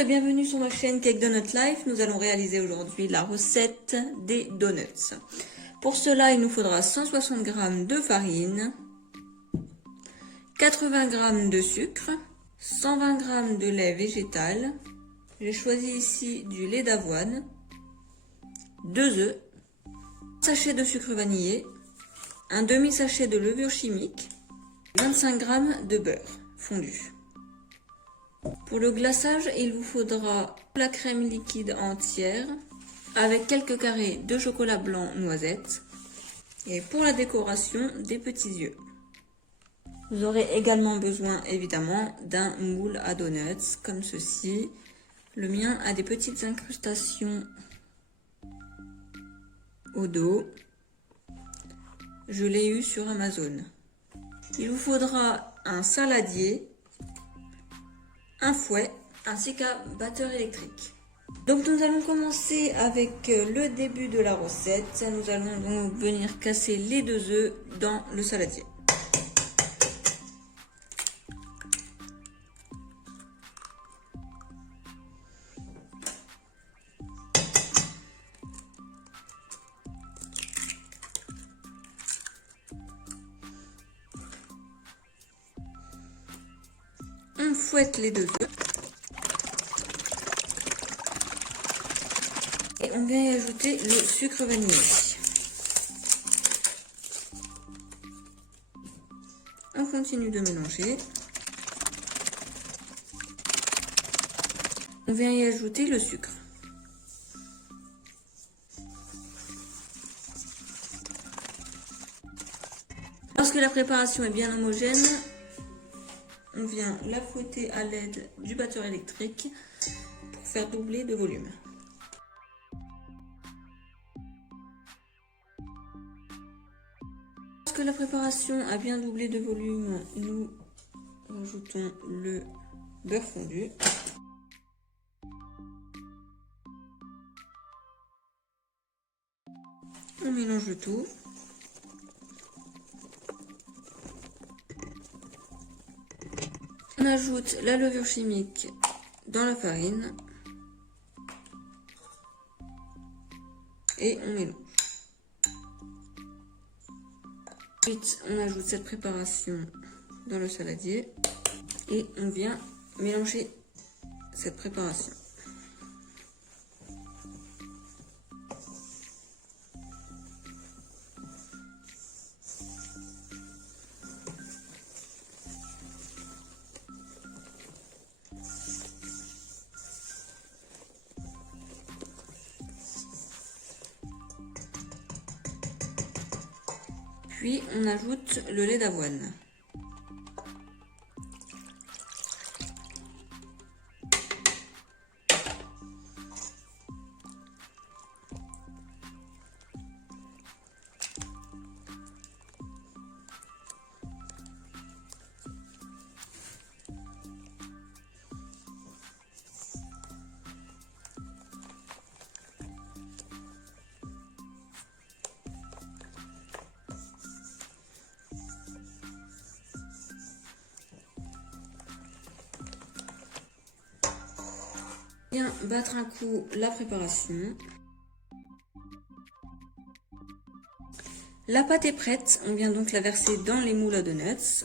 et bienvenue sur ma chaîne Cake Donut Life. Nous allons réaliser aujourd'hui la recette des donuts. Pour cela, il nous faudra 160 g de farine, 80 g de sucre, 120 g de lait végétal. J'ai choisi ici du lait d'avoine, 2 œufs, un sachet de sucre vanillé, un demi-sachet de levure chimique, 25 g de beurre fondu. Pour le glaçage, il vous faudra la crème liquide entière avec quelques carrés de chocolat blanc noisette et pour la décoration, des petits yeux. Vous aurez également besoin évidemment d'un moule à donuts comme ceci. Le mien a des petites incrustations au dos. Je l'ai eu sur Amazon. Il vous faudra un saladier, un fouet ainsi qu'un batteur électrique. Donc nous allons commencer avec le début de la recette. Nous allons donc venir casser les 2 œufs dans le saladier. On fouette les 2 œufs. Et on vient y ajouter le sucre vanillé. On continue de mélanger. On vient y ajouter le sucre. Lorsque la préparation est bien homogène, on vient la fouetter à l'aide du batteur électrique pour faire doubler de volume. Lorsque la préparation a bien doublé de volume, nous rajoutons le beurre fondu. On mélange le tout. On ajoute la levure chimique dans la farine et on mélange. Ensuite, on ajoute cette préparation dans le saladier et on vient mélanger cette préparation. Puis on ajoute le lait d'avoine. Bien battre un coup la préparation. La pâte est prête, on vient donc la verser dans les moules à donuts.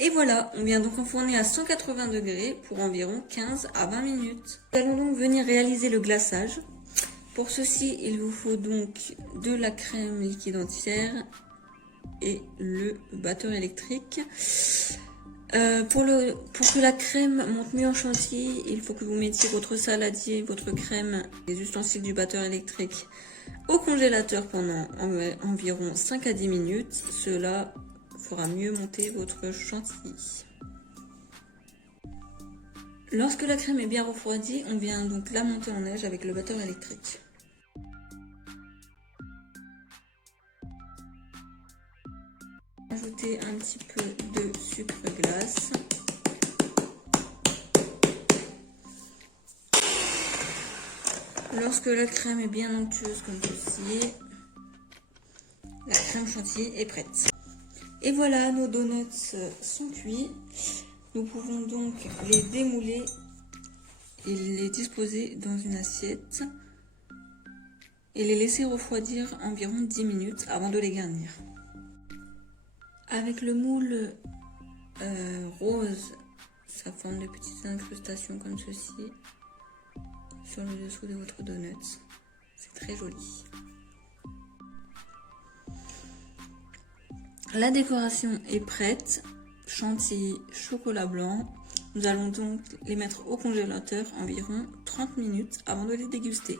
Et voilà, on vient donc enfourner à 180 degrés pour environ 15 à 20 minutes. Nous allons donc venir réaliser le glaçage. Pour ceci, il vous faut donc de la crème liquide entière et le batteur électrique. Pour que la crème monte mieux en chantilly, il faut que vous mettiez votre saladier, votre crème, les ustensiles du batteur électrique au congélateur pendant environ 5 à 10 minutes. Cela fera mieux monter votre chantilly. Lorsque la crème est bien refroidie, on vient donc la monter en neige avec le batteur électrique. Ajouter un petit peu de sucre glace. Lorsque la crème est bien onctueuse comme ceci, la crème chantilly est prête. Et voilà, nos donuts sont cuits. Nous pouvons donc les démouler et les disposer dans une assiette et les laisser refroidir environ 10 minutes avant de les garnir. Avec le moule rose, ça forme de petites incrustations comme ceci sur le dessous de votre donut. C'est très joli. La décoration est prête. Chantilly, chocolat blanc. Nous allons donc les mettre au congélateur environ 30 minutes avant de les déguster.